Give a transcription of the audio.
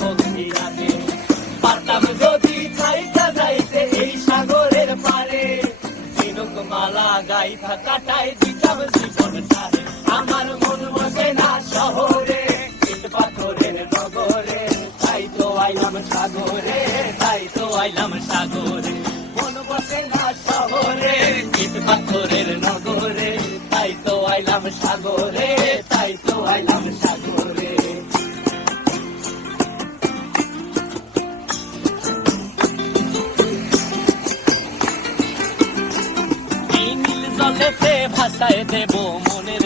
পক্ষী রাতে পারতাম যদি চাইতা যাইতে এই সাগরের পারে ঝিনুক মালা গাইথা কাটাই দিতাম জীবনটারে আমার মন বসে না শহরে ইট পাথরের নগরে তাই তো আইলাম সাগরে তাই তো আইলাম সাগরে মন বসে না শহরে ইট পাথরের নগরে তাই তো আইলাম সাগরে তাই তো আইলাম সাগরে এই নীল জলেতে ভাসায় দেব মনের